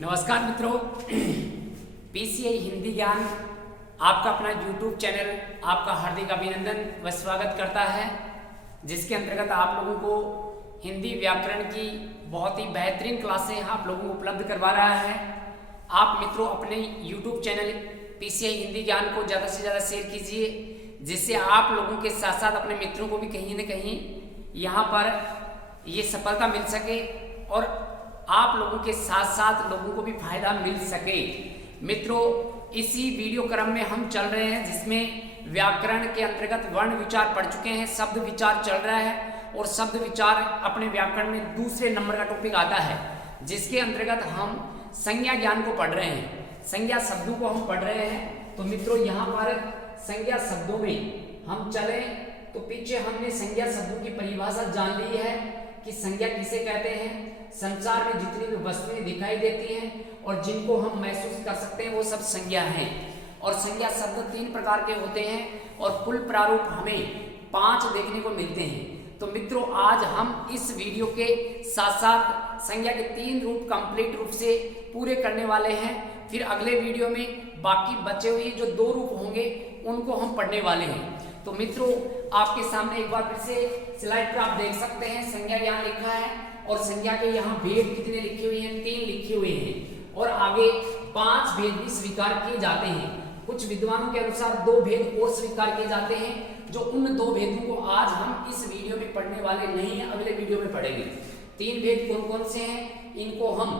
नमस्कार मित्रों, पीसीआई हिंदी ज्ञान आपका अपना यूट्यूब चैनल आपका हार्दिक अभिनंदन व स्वागत करता है, जिसके अंतर्गत आप लोगों को हिंदी व्याकरण की बहुत ही बेहतरीन क्लासें आप लोगों को उपलब्ध करवा रहा है। आप मित्रों अपने यूट्यूब चैनल पीसीआई हिंदी ज्ञान को ज़्यादा से ज़्यादा शेयर कीजिए, जिससे आप लोगों के साथ साथ अपने मित्रों को भी कहीं न कहीं यहाँ पर ये सफलता मिल सके और आप लोगों के साथ साथ लोगों को भी फायदा मिल सके। मित्रों, इसी वीडियो क्रम में हम चल रहे हैं, जिसमें व्याकरण के अंतर्गत वर्ण विचार पढ़ चुके हैं, शब्द विचार चल रहा है और शब्द विचार अपने व्याकरण में दूसरे नंबर का टॉपिक आता है, जिसके अंतर्गत हम संज्ञा ज्ञान को पढ़ रहे हैं, संज्ञा शब्दों को हम पढ़ रहे हैं। तो मित्रों, यहाँ पर संज्ञा शब्दों में हम चले तो पीछे हमने संज्ञा शब्दों की परिभाषा जान ली है कि संज्ञा किसे कहते हैं। संसार में जितनी भी वस्तुएं दिखाई देती हैं और जिनको हम महसूस कर सकते हैं वो सब संज्ञा हैं। और संज्ञा शब्द 3 प्रकार के होते हैं और कुल प्रारूप हमें 5 देखने को मिलते हैं। तो मित्रों, आज हम इस वीडियो के साथ साथ संज्ञा के 3 रूप कंप्लीट रूप से पूरे करने वाले हैं। फिर अगले वीडियो में बाकी बचे हुए जो 2 रूप होंगे उनको हम पढ़ने वाले हैं। तो मित्रों, आपके सामने एक बार फिर से स्लाइड पर आप देख सकते हैं संज्ञा यहाँ लिखा है और संज्ञा के यहाँ भेद कितने लिखे हुए हैं, 3 लिखे हुए हैं और आगे 5 भेद भी स्वीकार किए जाते हैं। कुछ विद्वानों के अनुसार 2 भेद और स्वीकार किए जाते हैं, जो उन 2 भेदों को आज हम इस वीडियो में पढ़ने वाले नहीं है, अगले वीडियो में पढ़ेंगे। 3 भेद कौन कौन से हैं इनको हम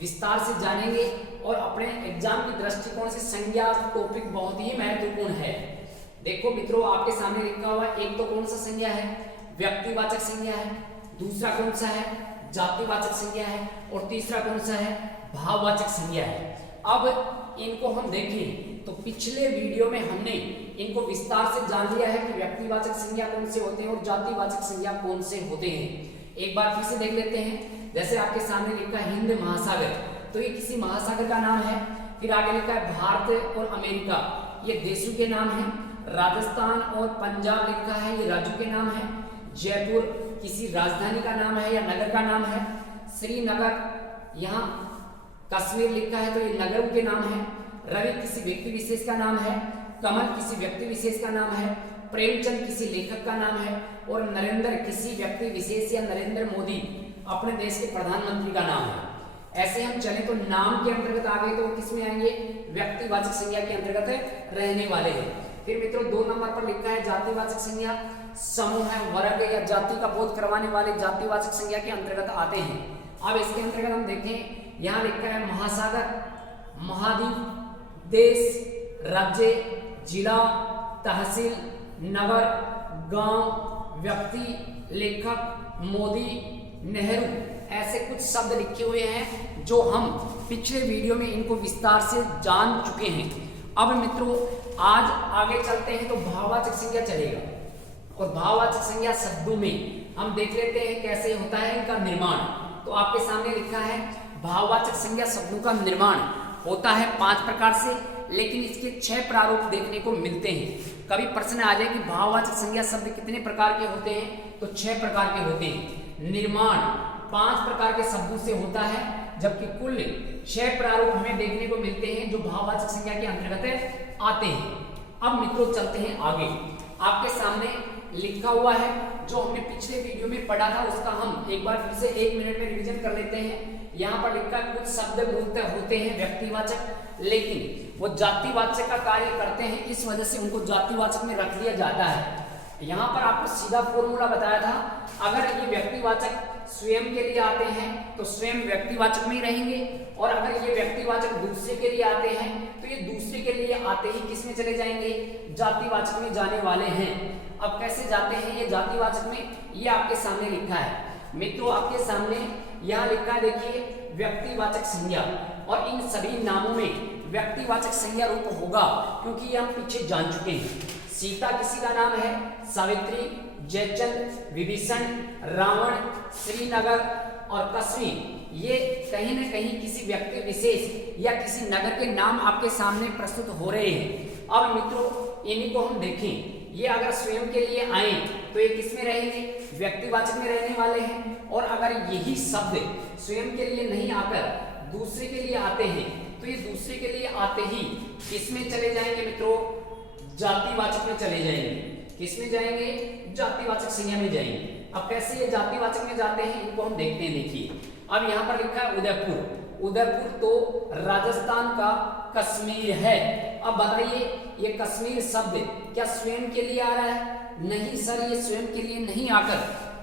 विस्तार से जानेंगे और अपने एग्जाम के दृष्टिकोण से संज्ञा टॉपिक बहुत ही महत्वपूर्ण है। देखो मित्रों, आपके सामने लिखा हुआ एक तो कौन सा संज्ञा है, व्यक्तिवाचक संज्ञा है, दूसरा कौन सा है, जातिवाचक संज्ञा है और तीसरा कौन सा है, भाववाचक संज्ञा है। अब इनको हम देखें तो पिछले वीडियो में हमने इनको विस्तार से जान लिया है कि व्यक्तिवाचक संज्ञा कौन से होते हैं और जातिवाचक संज्ञा कौन से होते हैं। एक बार फिर से देख लेते हैं। जैसे आपके सामने लिखा है हिंद महासागर, तो ये किसी महासागर का नाम है। फिर आगे लिखा है भारत और अमेरिका, ये देशों के नाम है। राजस्थान और पंजाब लिखा है, ये राज्यों के नाम है। जयपुर किसी राजधानी का नाम है या नगर का नाम है। श्रीनगर, यहाँ कश्मीर लिखा है तो ये नगरों के नाम है। रवि किसी व्यक्ति विशेष का नाम है। कमल किसी व्यक्ति विशेष का नाम है। प्रेमचंद किसी लेखक का नाम है और नरेंद्र किसी व्यक्ति विशेष या नरेंद्र मोदी अपने देश के प्रधानमंत्री का नाम है। ऐसे हम चले तो नाम के अंतर्गत आ गए तो किस में आएंगे, व्यक्तिवाचक संज्ञा के अंतर्गत रहने वाले हैं। फिर मित्रों 2 नंबर पर लिखा है जातिवाचक संज्ञा, समूह है, वर्ग या जाति का बोध करवाने वाले जातिवाचक संज्ञा के अंतर्गत आते हैं। अब इसके अंतर्गत हम देखें, यहाँ लिखा है महासागर, महाद्वीप, देश, राज्य, जिला, तहसील, नगर, गांव, व्यक्ति, लेखक, मोदी, नेहरू, ऐसे कुछ शब्द लिखे हुए हैं जो हम पिछले वीडियो में इनको विस्तार से जान चुके हैं। अब मित्रों आज आगे चलते हैं तो भाववाचक संज्ञा चलेगा और भाववाचक संज्ञा शब्दों में हम देख लेते हैं कैसे होता है इनका निर्माण। तो आपके सामने लिखा है भाववाचक संज्ञा शब्दों का निर्माण होता है 5 प्रकार से, लेकिन इसके 6 प्रारूप देखने को मिलते हैं। कभी प्रश्न आ जाए कि भाववाचक संज्ञा शब्द कितने प्रकार के होते हैं, तो 6 प्रकार के होते हैं। निर्माण 5 प्रकार के शब्दों से होता है, जबकि कुल 6 प्रारूप हमें देखने को मिलते हैं जो भाववाचक संज्ञा के अंतर्गत आते हैं। अब मित्रों चलते हैं आगे। आपके सामने लिखा हुआ है जो हमने पिछले वीडियो में पढ़ा था, उसका हम एक बार फिर से 1 मिनट में रिवीजन कर लेते हैं। यहाँ पर लिखा कुछ शब्द बोलते होते हैं व्यक्तिवाचक, लेकिन वो जातिवाचक का कार्य करते हैं, इस वजह से उनको जातिवाचक में रख लिया जाता है। यहाँ पर आपको सीधा फॉर्मूला बताया था, अगर ये व्यक्तिवाचक स्वयं के लिए आते हैं तो स्वयं व्यक्तिवाचक में ही रहेंगे, और अगर ये व्यक्तिवाचक दूसरे के लिए आते हैं तो ये दूसरे के लिए आते ही किस में चले जाएंगे, जातिवाचक में जाने वाले हैं। अब कैसे जाते हैं ये जातिवाचक में, ये आपके सामने लिखा है। मित्रों आपके सामने यहाँ लिखा है, देखिए व्यक्तिवाचक संज्ञा, और इन सभी नामों में व्यक्तिवाचक संज्ञा रूप होगा क्योंकि ये हम पीछे जान चुके हैं। सीता किसी का नाम है, सावित्री, जयचंद, विभीषण, रावण, श्रीनगर और कश्मीर, ये कहीं न कहीं किसी व्यक्ति विशेष या किसी नगर के नाम आपके सामने प्रस्तुत हो रहे हैं। अब मित्रों इन्हीं को हम देखें, ये अगर स्वयं के लिए आए तो ये किस में रहेंगे, व्यक्तिवाचक में रहने वाले हैं, और अगर यही शब्द स्वयं के लिए नहीं आकर दूसरे के लिए आते हैं तो ये दूसरे के लिए आते ही किसमें चले जाएंगे मित्रों, जातिवाचक में चले जाएंगे। किसमें जाएंगे, जातिवाचक संज्ञा में जाएंगे। अब कैसे ये जातिवाचक में जाते हैं इनको हम देखते हैं। देखिए अब यहाँ पर लिखा है उदयपुर, उदयपुर तो राजस्थान का कश्मीर है। अब बताइए ये कश्मीर शब्द क्या स्वयं के लिए आ रहा है, नहीं सर ये स्वयं के लिए नहीं आकर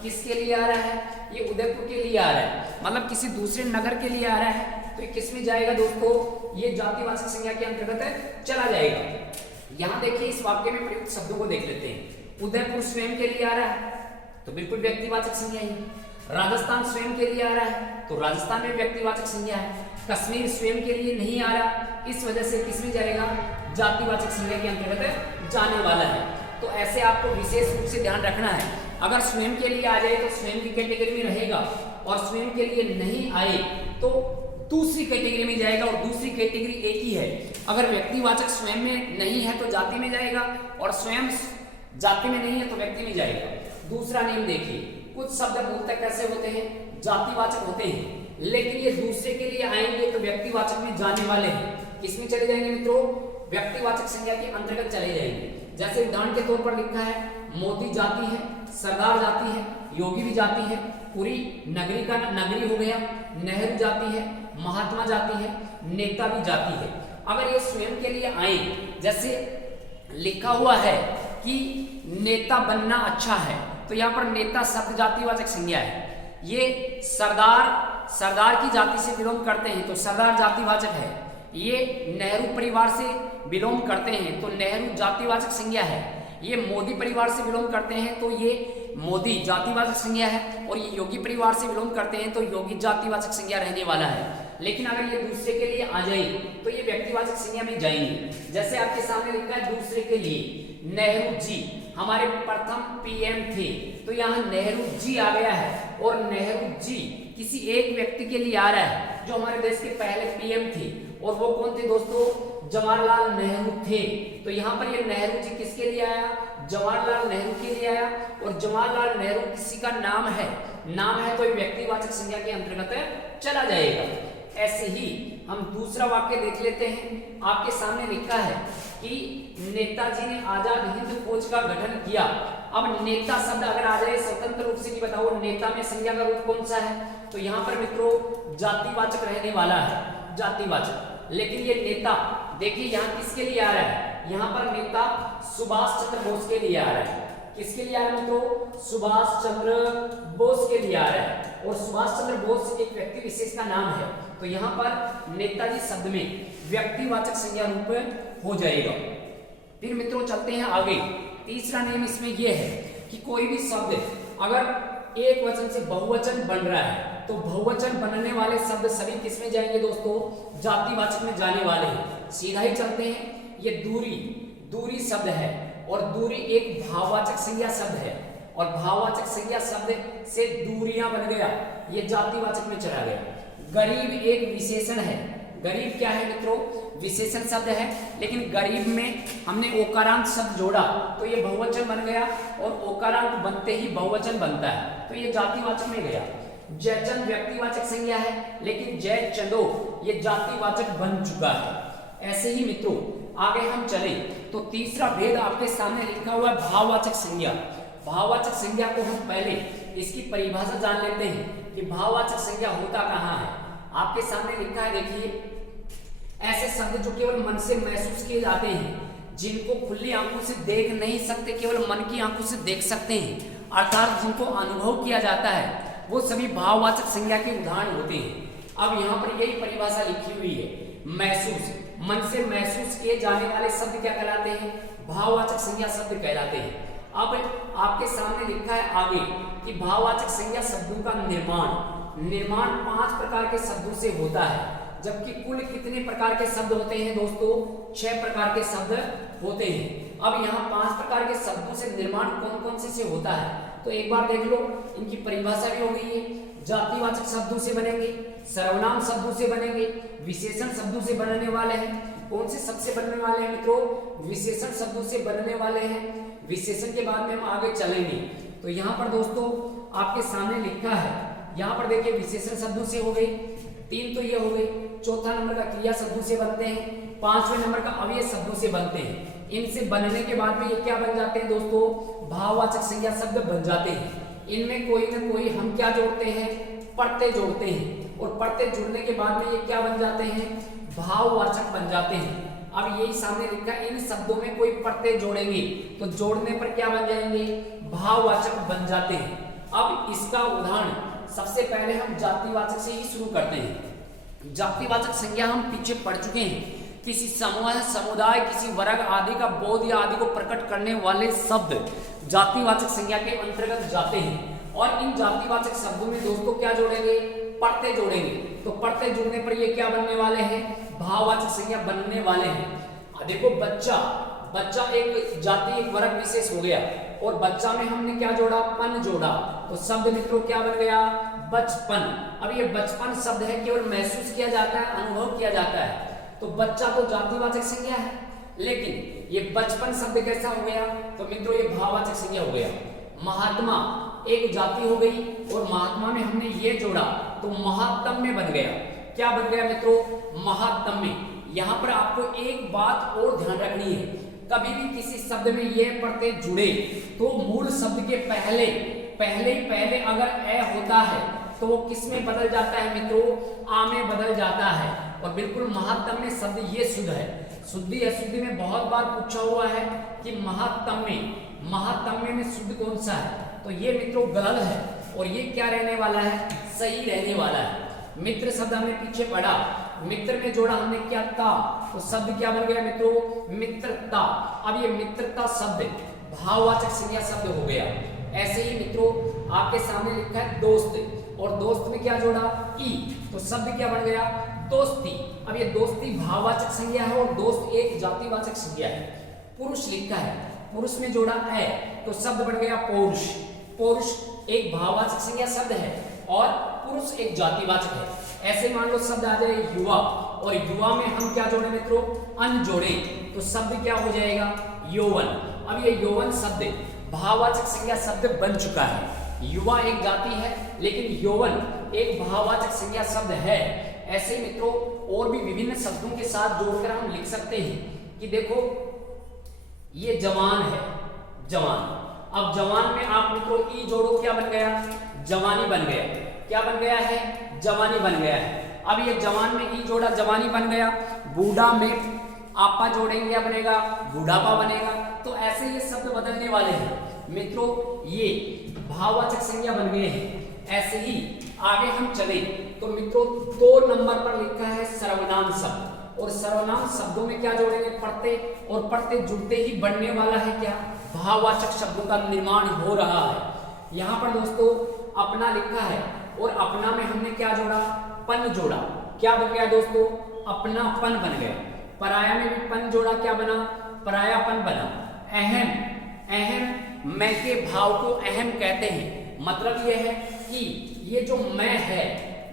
किसके लिए आ रहा है, ये उदयपुर के लिए आ रहा है, मतलब किसी दूसरे नगर के लिए आ रहा है। तो किस में जाएगा दोस्तों, ये जातिवाचक संज्ञा के अंतर्गत चला जाएगा। यहाँ देखिए इस वाक्य में प्रयुक्त शब्दों को देख लेते हैं। उदयपुर स्वयं के लिए आ रहा है तो बिल्कुल व्यक्तिवाचक संज्ञा ही। राजस्थान स्वयं के लिए आ रहा है तो राजस्थान में व्यक्तिवाचक संज्ञा है। कश्मीर स्वयं के लिए नहीं आ रहा, इस वजह से किसमें जाएगा, जातिवाचक संज्ञा के अंतर्गत जाने वाला है। तो ऐसे आपको विशेष रूप से ध्यान रखना है, अगर स्वयं के लिए आ जाए तो स्वयं की कैटेगरी में रहेगा और स्वयं के लिए नहीं आए तो दूसरी कैटेगरी में जाएगा और दूसरी कैटेगरी एक ही है। अगर व्यक्तिवाचक स्वयं में नहीं है तो जाति में जाएगा और स्वयं जाति में नहीं है तो व्यक्ति में जाएगा। दूसरा नियम देखिए, कुछ शब्द मूलतः कैसे होते हैं, जातिवाचक होते हैं, लेकिन ये दूसरे के लिए आएंगे तो व्यक्तिवाचक में जाने वाले हैं। किसमें चले जाएंगे मित्रों, व्यक्तिवाचक संज्ञा के अंतर्गत चले जाएंगे। जैसे उदाहरण के तौर पर लिखा है मोदी जाति है, सरदार जाति है, योगी भी जाति है, पूरी नगरी का नगरी हो गया, नेहरू जाति है, महात्मा जाति है, नेता भी जाति है। अगर ये स्वयं के लिए आए, जैसे लिखा हुआ है कि नेता बनना अच्छा है तो यहाँ पर नेता शब्द जातिवाचक संज्ञा है। ये सरदार की जाति से बिलोंग करते हैं तो सरदार जातिवाचक है। ये नेहरू परिवार से बिलोंग करते हैं तो नेहरू जातिवाचक संज्ञा है। ये मोदी परिवार से बिलोंग करते हैं तो ये मोदी जातिवाचक संज्ञा है। और ये योगी परिवार से बिलोंग करते हैं तो योगी जातिवाचक संज्ञा रहने वाला है। लेकिन अगर ये दूसरे के लिए आ जाए तो ये व्यक्तिवाचक संज्ञा में जाएंगे। जैसे आपके सामने लिखा है दूसरे के लिए, नेहरू जी हमारे प्रथम पीएम थे तो यहाँ नेहरू जी आ गया है और नेहरू जी किसी एक व्यक्ति के लिए आ रहा है जो हमारे देश के पहले पीएम थे और वो कौन थे दोस्तों, जवाहरलाल नेहरू थे। तो यहाँ पर ये नेहरू जी किसके लिए आया, जवाहरलाल नेहरू के लिए आया और जवाहरलाल नेहरू किसी का नाम है तो व्यक्तिवाचक संज्ञा के अंतर्गत चला जाएगा। ऐसे ही हम दूसरा वाक्य देख लेते हैं। आपके सामने लिखा है कि नेताजी ने आजाद हिंद फौज का गठन किया। अब नेता शब्द अगर आ जाए स्वतंत्र रूप से कि बताओ नेता में संज्ञा का रूप कौन सा है, तो यहाँ पर मित्रों जातिवाचक रहने वाला है, जातिवाचक। लेकिन ये नेता देखिए यहाँ किसके लिए आ रहा है, यहाँ पर नेता सुभाष चंद्र बोस के लिए आ रहा है। किसके लिए आ रहा है मित्रों, सुभाष चंद्र बोस के लिए आ रहा है और सुभाष चंद्र बोस एक व्यक्ति विशेष का नाम है तो यहाँ पर नेताजी शब्द में व्यक्तिवाचक संज्ञा रूप हो जाएगा। फिर मित्रों चलते हैं आगे। तीसरा नियम इसमें यह है कि कोई भी शब्द अगर एक वचन से बहुवचन बन रहा है तो बहुवचन बनने वाले शब्द सभी किसमें जाएंगे दोस्तों, जातिवाचक में जाने वाले हैं। सीधा ही चलते हैं। ये दूरी शब्द है और दूरी एक भाववाचक संज्ञा शब्द है और भाववाचक संज्ञा शब्द से दूरियां बन गया, ये जातिवाचक में चला गया। गरीब एक विशेषण है। गरीब क्या है मित्रों, विशेषण शब्द है, लेकिन गरीब में हमने ओकारांत शब्द जोड़ा तो ये बहुवचन बन गया और ओकारांत बनते ही बहुवचन बनता है तो ये जातिवाचक में गया। जयचंद व्यक्तिवाचक संज्ञा है लेकिन जय चंदो ये जातिवाचक बन चुका है। ऐसे ही मित्रों आगे हम चले तो तीसरा भेद आपके सामने लिखा हुआ है भाववाचक संज्ञा। भाववाचक संज्ञा को हम पहले इसकी परिभाषा जान लेते हैं कि भाववाचक संज्ञा होता कहाँ है। आपके सामने लिखा है देखिए, ऐसे शब्द जो केवल मन से महसूस किए जाते हैं, जिनको खुली आंखों से देख नहीं सकते, केवल मन की आंखों से देख सकते हैं, अर्थात जिनको अनुभव किया जाता है, वो सभी भाववाचक संज्ञा के उदाहरण होते हैं। अब यहाँ पर यही परिभाषा लिखी हुई है, महसूस, मन से महसूस किए जाने वाले शब्द क्या कहलाते हैं, भाववाचक संज्ञा शब्द कहलाते हैं। अब आपके सामने लिखा है आगे कि भाववाचक संज्ञा शब्दों का निर्माण 5 प्रकार के शब्दों से होता है, जबकि कुल कितने प्रकार के शब्द होते हैं दोस्तों, 6 प्रकार के शब्द होते हैं। अब यहाँ 5 प्रकार के शब्दों से निर्माण कौन कौन से होता है तो एक बार देख लो, इनकी परिभाषा भी हो गई है। जातिवाचक शब्दों से बनेंगे, सर्वनाम शब्दों से बनेंगे, विशेषण शब्दों से बनने वाले हैं। कौन से शब्द से बनने वाले हैं मित्रों, विशेषण शब्दों से बनने वाले हैं। विशेषण के बाद में हम आगे चलेंगे। तो यहाँ पर दोस्तों आपके सामने लिखा है, यहाँ पर देखिए विशेषण शब्दों से हो गई, 3 तो ये हो गई। चौथा नंबर का क्रिया शब्दों से बनते हैं। 5वें नंबर का अव्यय शब्दों से बनते हैं। इनसे बनने के बाद में ये क्या बन जाते हैं दोस्तों, भाववाचक संज्ञा शब्द बन जाते हैं। इनमें कोई ना कोई हम क्या जोड़ते हैं, प्रत्यय जोड़ते हैं, और प्रत्यय जुड़ने के बाद में ये क्या बन जाते हैं, भाववाचक बन जाते हैं। अब यही सामने लिखा है, इन शब्दों में कोई प्रत्यय जोड़ेंगे तो जोड़ने पर क्या बन जाएंगे, भाववाचक बन जाते हैं। अब इसका उदाहरण सबसे पहले हम जातिवाचक से ही शुरू करते हैं। जातिवाचक संज्ञा हम पीछे पढ़ चुके हैं। किसी समूह, समुदाय, किसी वर्ग आदि का बोध या आदि को प्रकट करने वाले शब्द जातिवाचक संज्ञा के अंतर्गत जाते हैं। और इन जातिवाचक शब्दों में दोस्तों क्या जोड़ेंगे, प्रत्यय जोड़ेंगे। तो प्रत्यय जुड़ने पर ये क्या बनने वाले हैं, भाववाचक संज्ञा बनने वाले हैं। देखो बच्चा, बच्चा एक जाति, एक वर्ग विशेष हो गया, और बच्चा में हमने क्या जोड़ा, पन जोड़ा, तो शब्द मित्रों क्या बन गया, बचपन। अब ये बचपन शब्द है, केवल महसूस किया जाता है, अनुभव किया जाता है, तो बच्चा तो जातिवाचक संज्ञा है, लेकिन ये बचपन शब्द कैसा हो गया, तो मित्रों ये भाववाचक संज्ञा हो गया। महात्मा एक जाति हो गई, और महात्मा में हमने ये जोड़ा तो महात्म्य बन गया। क्या बन गया मित्रों, महात्म्य। यहाँ पर आपको एक बात और ध्यान रखनी है, कभी भी किसी शब्द में ये प्रत्यय जुड़े तो मूल शब्द के पहले अगर ए होता है तो वो किस में बदल जाता है मित्रों, आ में बदल जाता है। और बिल्कुल महात्म्य शब्द ये शुद्ध है। शुद्धि अशुद्धि में बहुत बार पूछा हुआ है कि महात्म्य में शुद्ध कौन सा है, तो ये मित्रों गलत है, और ये क्या रहने वाला है, सही रहने वाला है। मित्र शब्द हमने पीछे पढ़ा, मित्र में जोड़ा हमने क्या, ता, तो शब्द क्या बन गया मित्रों, मित्रता। अब ये मित्रता शब्द भाववाचक संज्ञा शब्द हो गया। ऐसे ही मित्रों आपके सामने लिखा है दोस्त, और दोस्त में क्या जोड़ा, ई, तो शब्द क्या बन गया, दोस्ती। अब ये दोस्ती भाववाचक संज्ञा है, और दोस्त एक जातिवाचक संज्ञा है। पुरुष लिखा है, पुरुष में जोड़ा है, तो शब्द बन गया पौरुष। पौरुष एक भाववाचक संज्ञा शब्द है, और पुरुष एक जातिवाचक है। ऐसे मान लो शब्द आ जाए युवा, और युवा में हम क्या जोड़े मित्रों, अन जोड़े, तो शब्द क्या हो जाएगा, यौवन। अब ये यौवन शब्द भाववाचक संज्ञा शब्द बन चुका है। युवा एक जाति है, लेकिन यौवन एक भाववाचक संज्ञा शब्द है। ऐसे ही मित्रों और भी विभिन्न शब्दों के साथ जोड़कर हम लिख सकते हैं कि देखो ये जवान है, जवान। अब जवान में आप मित्रों ई जोड़ो, क्या बन गया, जवानी बन गया। क्या बन गया है, जवानी बन गया है। अब ये जवान में ई जोड़ा, जवानी बन गया। बूढ़ा में आपा जोड़ेंगे, क्या बनेगा, बूढ़ापा बनेगा। तो ऐसे ये शब्द बदलने वाले हैं मित्रों, ये भाववाचक संज्ञा बन गए हैं। ऐसे ही आगे हम चले तो मित्रों 2 नंबर पर लिखा है सर्वनाम शब्द, और सर्वनाम शब्दों में क्या जोड़ेंगे, प्रत्यय, और प्रत्यय जुड़ते ही बनने वाला है क्या, भाववाचक शब्दों का निर्माण हो रहा है। यहाँ पर दोस्तों अपना लिखा है, और अपना में हमने क्या जोड़ा, पन जोड़ा। क्या बन गया दोस्तों, अपनापन बन गया। पराया में भी पन जोड़ा, क्या बना, परायापन बना। अहम, अहम मैं के भाव को अहम कहते हैं। मतलब यह है कि ये जो मैं है,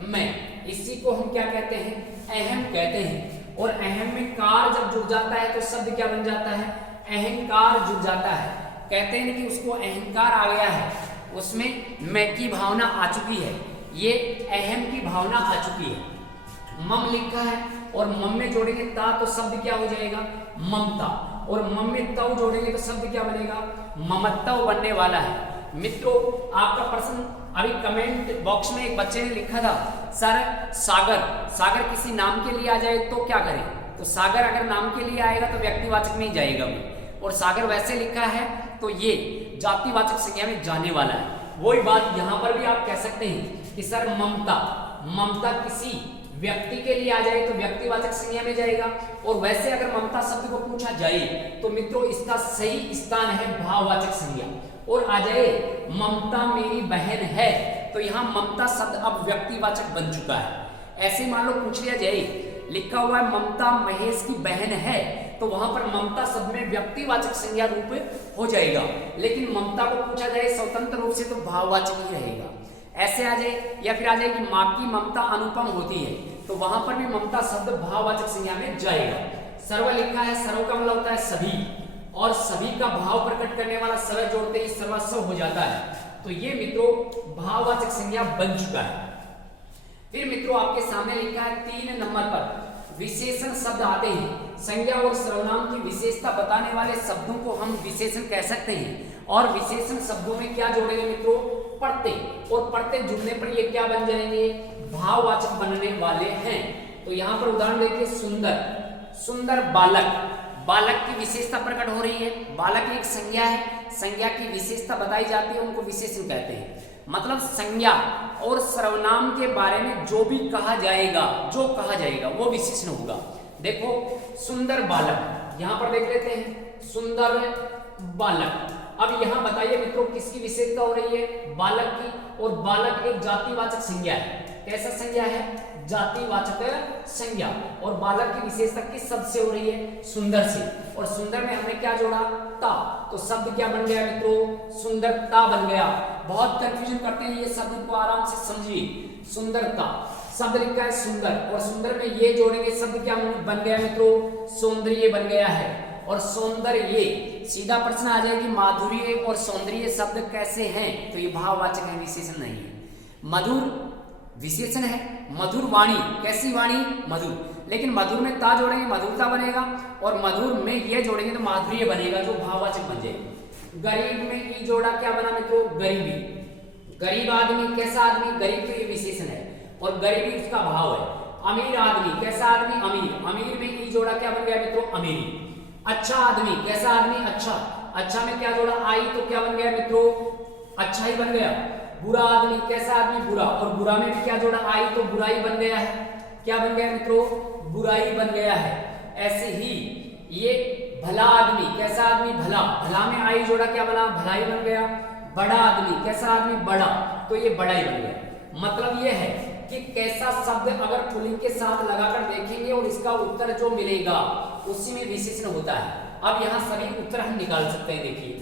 मैं, इसी को हम क्या कहते हैं, अहम कहते हैं। और अहम में कार जब जुड़ जाता है तो शब्द क्या बन जाता है, अहंकार जुड़ जाता है। कहते हैं कि उसको अहंकार आ गया है, उसमें मैं की भावना आ चुकी है, ये अहम की भावना आ चुकी है। मम लिखा है, और मम में जोड़ेंगे ता तो शब्द क्या हो जाएगा, ममता। और मम में तव जोड़ेंगे तो शब्द क्या बनेगा, ममत्व बनने वाला है। मित्रों आपका प्रश्न अभी कमेंट बॉक्स में एक बच्चे ने लिखा था, सर सागर किसी नाम के लिए आ जाए तो क्या करें। तो सागर अगर नाम के लिए आएगा तो व्यक्तिवाचक में ही जाएगा वो, और सागर वैसे लिखा है तो ये जातिवाचक संज्ञा में जाने वाला है। वही बात यहाँ पर भी आप कह सकते हैं कि सर ममता किसी व्यक्ति के लिए आ जाए तो व्यक्तिवाचक संज्ञा में जाएगा, और वैसे अगर ममता शब्द को पूछा जाए तो मित्रों इसका सही स्थान है भाववाचक संज्ञा। और आ जाए ममता मेरी बहन है, तो यहाँ ममता शब्द अब व्यक्तिवाचक बन चुका है। ऐसे मान लो पूछ लिया जाए, लिखा हुआ है ममता महेश की बहन है, तो वहां पर ममता शब्द में व्यक्तिवाचक संज्ञा रूप हो जाएगा। लेकिन ममता को पूछा जाए स्वतंत्र रूप से तो भाववाचक ही रहेगा। ऐसे आ जाए, या फिर आ जाए कि माँ की ममता अनुपम होती है, तो वहां पर भी ममता शब्द भाववाचक संज्ञा में जाएगा। सर्व लिखा है, सर्व का मतलब होता है सभी, और सभी का भाव प्रकट करने वाला सर्व जोड़ते ही सर्वस्व हो जाता है। तो ये मित्रों भाववाचक संज्ञा बन चुका है। फिर मित्रों आपके सामने लिखा है 3 नंबर पर विशेषण शब्द आते हैं। संज्ञा और सर्वनाम की विशेषता बताने वाले शब्दों को हम विशेषण कह सकते हैं। और विशेषण शब्दों में क्या जोड़ेंगे मित्रों? पढ़ते, और पढ़ते जुड़ने पर ये क्या बन जाएंगे? भाववाचक बनने वाले हैं। तो यहाँ पर उदाहरण देखिए, सुंदर, सुंदर बालक, बालक की विशेषता प्रकट हो रही है। बालक एक संज्ञा है, संज्ञा की विशेषता बताई जाती है, उनको विशेषण कहते हैं। मतलब संज्ञा और सर्वनाम के बारे में जो भी कहा जाएगा, जो कहा जाएगा वो विशेषण होगा। देखो सुंदर बालक, यहाँ पर देख लेते हैं सुंदर बालक। अब यहाँ बताइए मित्रों किसकी विशेषता हो रही है? बालक की। और बालक एक जातिवाचक संज्ञा है। कैसा संज्ञा है? जातिवाचक संज्ञा। और बालक की विशेषता किस शब्द से हो रही है? सुंदर से। और सुंदर में हमने क्या जोड़ा? ता। तो शब्द क्या बन गया मित्रों? सुंदरता बन गया। बहुत कंफ्यूजन करते हैं ये शब्द को, आराम से समझिए। सुंदरता शब्द लिखा है सुंदर, और सुंदर में ये जोड़ेंगे शब्द क्या बन गया मित्रों? सौंदर्य बन गया है। और सौंदर्य, सीधा प्रश्न आ जाए कि माधुर्य और सौंदर्य शब्द कैसे हैं? तो ये भाववाचक है, विशेषण नहीं है। मधुर विशेषण है। मधुर वाणी, कैसी वाणी? मधुर। लेकिन मधुर में ता जोड़ेंगे मधुरता बनेगा, और मधुर में ये जोड़ेंगे तो माधुर्य बनेगा, जो भाववाचक बन जाएगा। गरीब में ई जोड़ा, क्या बना मित्रों? गरीबी। गरीब आदमी, कैसा आदमी? गरीब तो ये विशेषण है, और गरीबी उसका भाव है। अमीर आदमी, कैसा आदमी? अमीर। अमीर में ई जोड़ा, क्या बन गया मित्रों? अमीरी। अच्छा आदमी, कैसा आदमी? अच्छा। अच्छा में क्या जोड़ा? आई, तो क्या बन गया मित्रों? अच्छा ही बन गया। बुरा आदमी, कैसा आदमी? बुरा। और बुरा में भी क्या जोड़ा? आई, तो बुराई बन गया है। क्या बन गया मित्रों? बुराई बन गया है। ऐसे ही ये भला आदमी, कैसा आदमी? भला। भला में आई जोड़ा, क्या बना? भलाई बन गया। बड़ा आदमी, कैसा आदमी? बड़ा। तो ये बड़ाई बन गया। मतलब ये है कि कैसा शब्द अगर पुल्लिंग के साथ लगाकर देखेंगे और इसका उत्तर जो मिलेगा उसी में विशेषण होता है। अब यहाँ सभी उत्तर हम निकाल सकते हैं। देखिए,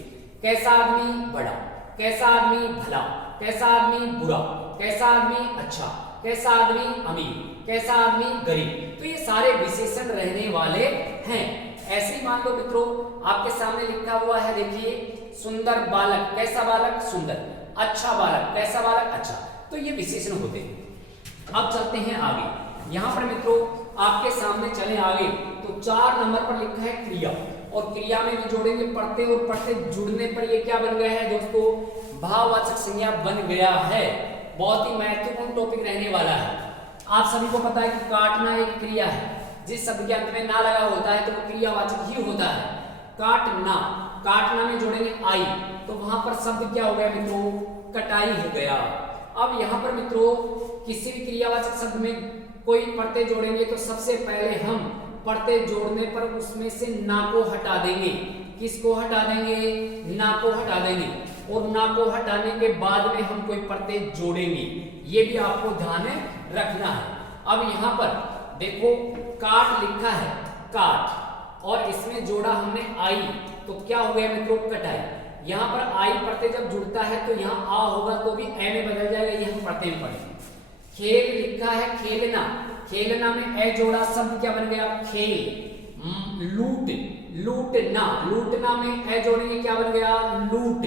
कैसा आदमी? बड़ा। कैसा आदमी? भला। कैसा आदमी? बुरा। कैसा आदमी? अच्छा। कैसा आदमी? अमीर। कैसा आदमी? गरीब। तो ये सारे विशेषण रहने वाले हैं। ऐसे ही मान लो मित्रों आपके सामने लिखा हुआ है, देखिए सुंदर बालक, कैसा बालक? सुंदर। अच्छा बालक, कैसा बालक? अच्छा। तो ये विशेषण होते हैं। अब चलते हैं आगे। यहाँ पर मित्रों आपके सामने चले आगे तो 4 नंबर पर लिखा है क्रिया, और क्रिया में भी जोड़ेंगे पढ़ते, और पढ़ते जुड़ने पर ये क्या बन गया है दोस्तों? भाववाचक संज्ञा बन गया है। बहुत ही महत्वपूर्ण टॉपिक रहने वाला है। आप सभी को पता है कि काटना एक क्रिया है। जिस शब्द के अंत में ना लगा होता है तो वो क्रियावाचक ही होता है। काटना, काटना में जोड़ेंगे आई, तो वहां पर शब्द क्या हो गया मित्रों? कटाई हो गया। अब यहाँ पर मित्रों किसी भी क्रियावाचक शब्द में कोई पढ़ते जोड़ेंगे तो सबसे पहले हम पढ़ते जोड़ने पर उसमें से ना को हटा देंगे। किसको हटा देंगे? ना को हटा देंगे। और ना को हटाने के बाद में हम कोई पढ़ते जोड़ेंगे। ये भी आपको ध्यान रखना है। अब यहाँ पर देखो काट लिखा है, काट, और इसमें जोड़ा हमने आई, तो क्या हो गया मित्रों? कटाई। यहाँ पर आई पढ़ते जब जुड़ता है तो यहाँ आ होगा तो भी ए में बदल जाएगा। ये हम पढ़ते में पढ़ेंगे। खेल लिखा है, खेलना, खेलना में ए जोड़ा, शब्द क्या बन गया? खेल। लूट, लूटना, लूटना में ए जोड़ेंगे, क्या बन गया? लूट।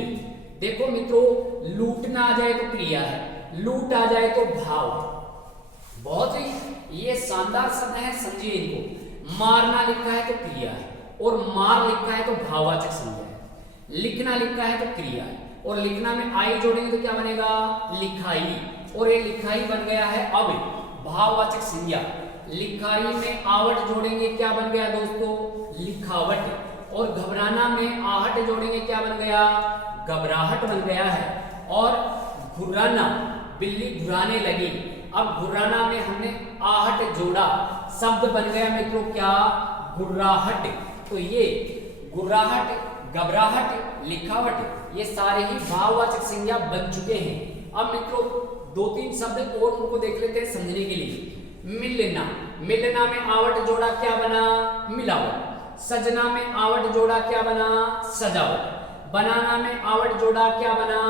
देखो मित्रों लूटना आ जाए तो क्रिया है, लूट आ जाए तो भाव है। बहुत ही ये शानदार शब्द है, समझिए इनको। मारना लिखा है तो क्रिया है, और मार लिखा है तो भाववाचक संज्ञा है। लिखना लिखा है तो क्रिया है, और लिखना में आई जोड़ेंगे तो क्या बनेगा? लिखाई। और ये लिखाई बन गया है अब भाववाचक संज्ञा। लिखाई में आवट जोड़ेंगे, क्या बन गया दोस्तों? लिखावट। और घबराना में आहट जोड़ेंगे, क्या बन गया? घबराहट बन गया है। और घुराना, बिल्ली घुराने लगी, अब घुराना में हमने आहट जोड़ा, शब्द बन गया मित्रों क्या? गुर्राहट। तो ये गुर्राहट, घबराहट, लिखावट, ये सारे ही भाववाचक संज्ञा बन चुके हैं। अब मित्रों 2-3 शब्द और उनको देख लेते हैं समझने के लिए। मिलना, मिलना में आवट जोड़ा, क्या बना? मिलावट। सजना में आवट जोड़ा, क्या बना? सजावट। बनाना में आवट जोड़ा, क्या बना?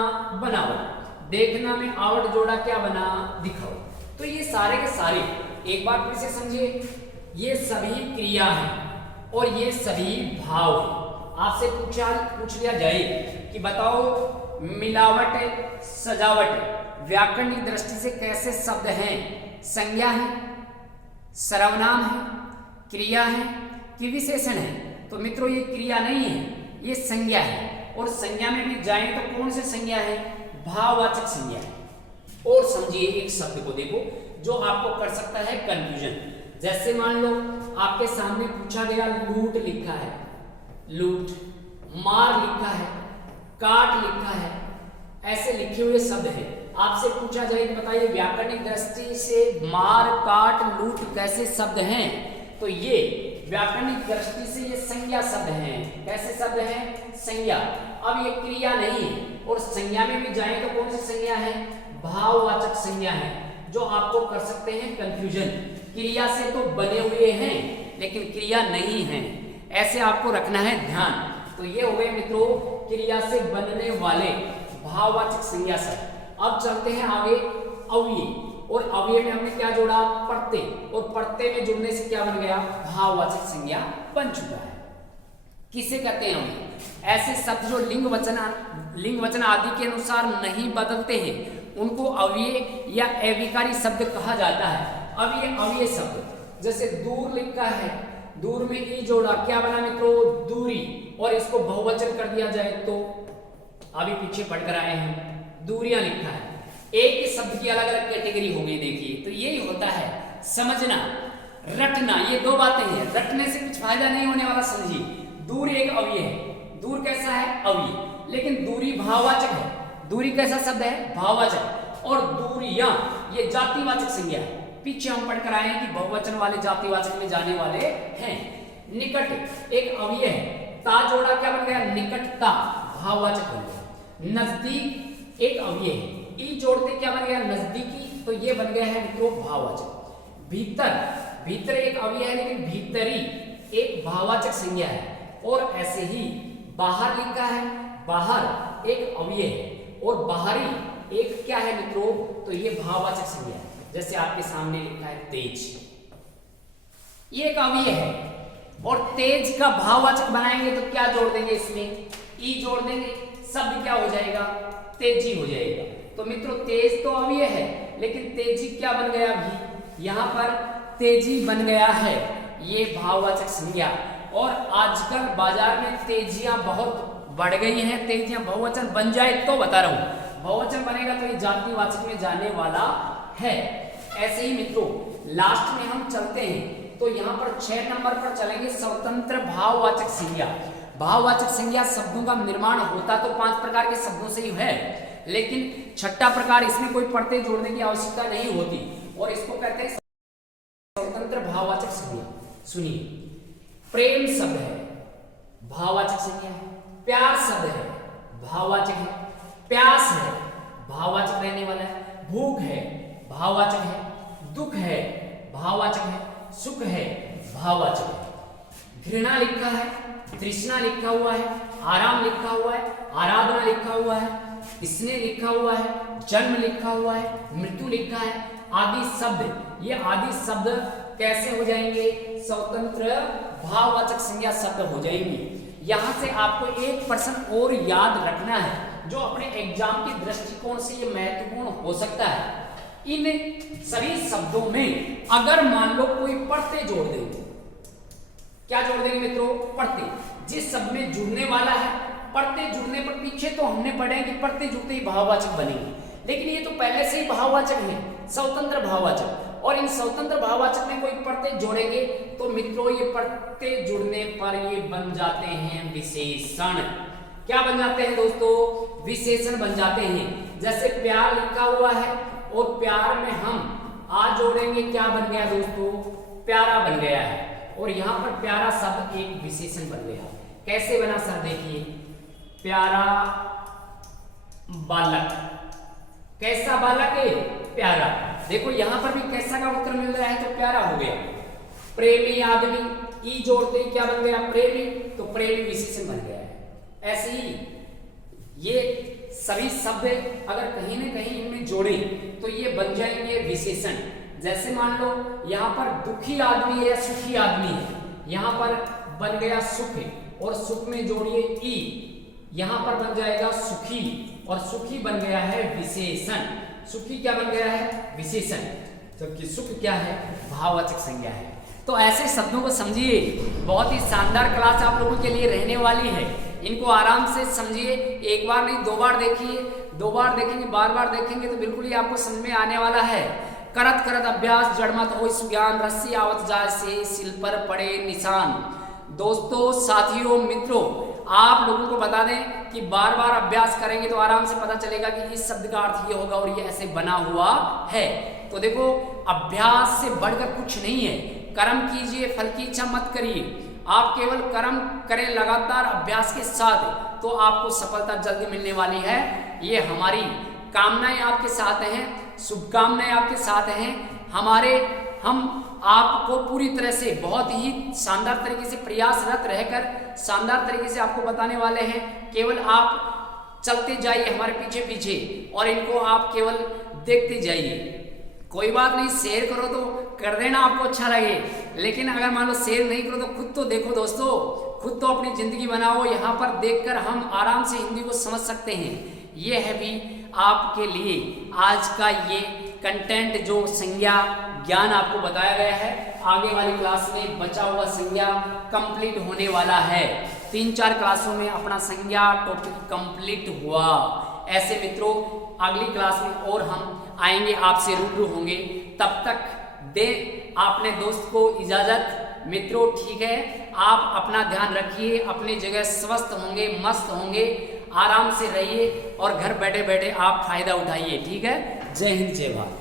बनावट। देखना में आवट जोड़ा, क्या बना? दिखावट। तो ये सारे के सारे एक बार फिर से समझिए, ये सभी क्रिया हैं और ये सभी भाव हैं। आपसे पूछ लिया जाए कि बताओ मिलावट, सजावट, व्याकरणिक दृष्टि से कैसे शब्द हैं? संज्ञा है, सर्वनाम है, क्रिया है कि विशेषण है? तो मित्रों ये क्रिया नहीं है, ये संज्ञा है। और संज्ञा में भी जाएं तो कौन सी संज्ञा है? भाववाचक संज्ञा है। और समझिए एक शब्द को देखो जो आपको कर सकता है कंफ्यूजन। जैसे मान लो आपके सामने पूछा गया लूट लिखा है, लूट, मार लिखा है, काट लिखा है, ऐसे लिखे हुए शब्द हैं। आपसे पूछा जाए कि बताइए व्याकरणिक दृष्टि से मार, काट, लूट कैसे शब्द हैं? तो ये व्याकरणिक दृष्टि से ये संज्ञा शब्द हैं। कैसे शब्द हैं? संज्ञा। अब ये क्रिया नहीं है। और संज्ञा में भी जाएं तो कौन सी संज्ञा है? भाववाचक संज्ञा है, जो आपको कर सकते हैं कंफ्यूजन। क्रिया से तो बने हुए हैं लेकिन क्रिया नहीं है, ऐसे आपको रखना है ध्यान। तो ये हो गए मित्रों क्रिया से बनने वाले भाववाचक संज्ञा शब्द। अब चलते हैं आगे अव्यय। और अव्यय में हमने क्या जोड़ा? प्रत्यय। और प्रत्यय में जुड़ने से क्या बन गया? भाववाचक संज्ञा बन चुका है। किसे कहते हैं अव्यय? ऐसे शब्द जो लिंग वचन आदि के अनुसार नहीं बदलते हैं उनको अव्यय या अविकारी शब्द कहा जाता है। अब ये अव्यय शब्द, जैसे दूर लिखा है, दूर में ई जोड़ा, क्या बना मित्रों? दूरी। और इसको बहुवचन कर दिया जाए तो अभी पीछे पढ़कर आए हैं, दूरियां लिखा है। एक ही शब्द की अलग अलग कैटेगरी हो गई। देखिए तो यही होता है समझना, रटना। ये दो बातें हैं, रटने से कुछ फायदा नहीं होने वाला। समझिए दूर एक अव्यय है। दूर कैसा है? अव्यय। लेकिन दूरी भाववाचक है। दूरी कैसा शब्द है? भाववाचक। और दूरियां ये जातिवाचक संज्ञा है। पीछे हम पढ़कर आए हैं कि बहुवचन वाले जातिवाचक में जाने वाले हैं। निकट एक अव्यय है, ता जोड़ा क्या बन गया? निकटता, भाववाचक बन गया। नजदीक एक अव्यय है, ई जोड़ते क्या बन गया? नजदीकी। तो ये बन गया है मित्रों भाववाचक। भीतर, भीतर एक अव्यय है लेकिन भीतरी एक भाववाचक संज्ञा है। और ऐसे ही बाहर लिखा है, बाहर एक अव्यय है और बाहरी एक क्या है मित्रों? तो ये भाववाचक संज्ञा है। जैसे आपके सामने लिखा है तेज, ये एक अव्यय है। और तेज का भाववाचक बनाएंगे तो क्या जोड़ देंगे? इसमें ई जोड़ देंगे, शब्द क्या हो जाएगा? तेजी हो जाएगा। तो मित्रों तेज तो अव्यय है लेकिन तेजी क्या बन गया? अभी यहां पर तेजी बन गया है, ये भाववाचक संज्ञा। और आजकल बाजार में तेजियां बहुत बढ़ गई हैं। तेजियां बहुवचन बन जाए तो बता रहा हूं, बहुवचन बनेगा तो ये जातिवाचक में जाने वाला है। ऐसे ही मित्रों लास्ट में हम चलते हैं तो यहाँ पर 6 नंबर पर चलेंगे स्वतंत्र भाववाचक संज्ञा। भाववाचक संज्ञा शब्दों का निर्माण होता तो 5 प्रकार के शब्दों से ही है, लेकिन छठा प्रकार इसमें कोई प्रत्यय जोड़ने की आवश्यकता नहीं होती और इसको कहते हैं स्वतंत्र भाववाचक संज्ञा। सुनिए, प्रेम शब्द है, भाववाचक संज्ञा है। प्यार शब्द है, भाववाचक है। प्यास है, भाववाचक रहने वाला है। भूख है, भाववाचक है। दुख है, भाववाचक है। सुख है, भाववाचक है। घृणा लिखा है, तृष्णा लिखा हुआ है, आराम लिखा हुआ है, आराधना लिखा हुआ है, स्नेह लिखा हुआ है, जन्म लिखा हुआ है, मृत्यु लिखा है। आदि शब्द, ये आदि शब्द कैसे हो जाएंगे? स्वतंत्र भाववाचक संज्ञा शब्द हो जाएंगे। यहां से आपको एक प्रश्न और याद रखना है जो अपने एग्जाम के दृष्टिकोण से ये महत्वपूर्ण हो सकता है। इन सभी शब्दों में अगर मान लो कोई प्रत्यय जोड़ देंगे, क्या जोड़ देंगे मित्रों? प्रत्यय। जिस शब्द में जुड़ने वाला है, प्रत्यय जुड़ने पर पीछे तो हमने पढ़े कि प्रत्यय जुड़ते ही भाववाचक बनेंगे, लेकिन ये तो पहले से ही भाववाचक है, स्वतंत्र भाववाचक। और इन स्वतंत्र भाववाचक में कोई प्रत्यय जोड़ेंगे तो मित्रों ये प्रत्यय जुड़ने पर ये बन जाते हैं विशेषण। क्या बन जाते हैं दोस्तों? विशेषण बन जाते हैं। जैसे प्यार लिखा हुआ है और प्यार में हम आ जोड़ेंगे, क्या बन गया दोस्तों? प्यारा बन गया है। और यहाँ पर प्यारा शब्द एक विशेषण बन गया। कैसे बना सर? देखिए, प्यारा बालक। कैसा बालक है? प्यारा। देखो यहाँ पर भी कैसा का उत्तर मिल रहा है तो प्यारा हो गया। प्रेमी आदमी, ई जोड़ते ही क्या बन गया? प्रेमी। तो प्रेमी विशेषण बन गया है। ऐसे ही ये सभी शब्द अगर कहीं न कहीं इनमें जोड़े तो ये बन जाएंगे विशेषण। जैसे मान लो यहाँ पर दुखी आदमी है या सुखी आदमी है, यहाँ पर बन गया सुख और सुख में जोड़िए ई, यहाँ पर बन जाएगा सुखी और सुखी बन गया है विशेषण। सुखी क्या बन गया है? विशेषण, जबकि सुख क्या है? भाववाचक संज्ञा है। तो ऐसे शब्दों को समझिए, बहुत ही शानदार क्लास आप लोगों के लिए रहने वाली है। इनको आराम से समझिए, एक बार नहीं 2 बार देखिए, 2 बार देखेंगे, बार बार देखेंगे तो बिल्कुल ही आपको समझ में आने वाला है। करत करत अभ्यास जड़मत हो सुज्ञान, रस्सी आवत जाय से सिल पर पड़े निशान। दोस्तों, साथियों, मित्रों, आप लोगों को बता दें कि बार बार अभ्यास करेंगे तो आराम से पता चलेगा कि इस शब्द का अर्थ ये होगा और ये ऐसे बना हुआ है। तो देखो, अभ्यास से बढ़कर कुछ नहीं है। कर्म कीजिए, फल की इच्छा मत करिए। आप केवल कर्म करें लगातार अभ्यास के साथ, तो आपको सफलता जल्दी मिलने वाली है। ये हमारी कामनाएं आपके साथ हैं, शुभकामनाएं आपके साथ हैं। हम आपको पूरी तरह से बहुत ही शानदार तरीके से प्रयासरत रहकर शानदार तरीके से आपको बताने वाले हैं। केवल आप चलते जाइए हमारे पीछे पीछे और इनको आप केवल देखते जाइए। कोई बात नहीं, शेयर करो तो कर देना, आपको अच्छा लगे। लेकिन अगर मान लो शेयर नहीं करो तो खुद तो देखो दोस्तों, खुद तो अपनी जिंदगी बनाओ। यहाँ पर देखकर हम आराम से हिंदी को समझ सकते हैं। ये है भी आपके लिए आज का ये कंटेंट, जो संज्ञा ज्ञान आपको बताया गया है। आगे वाली क्लास में बचा हुआ संज्ञा कंप्लीट होने वाला है। 3-4 क्लासों में अपना संज्ञा टॉपिक कंप्लीट हुआ। ऐसे मित्रों, अगली क्लास में और हम आएंगे, आपसे रूबरू होंगे। तब तक दे अपने दोस्त को इजाजत। मित्रों, ठीक है, आप अपना ध्यान रखिए, अपनी जगह स्वस्थ होंगे, मस्त होंगे, आराम से रहिए और घर बैठे बैठे आप फायदा उठाइए। ठीक है, जय हिंद, जय भारत।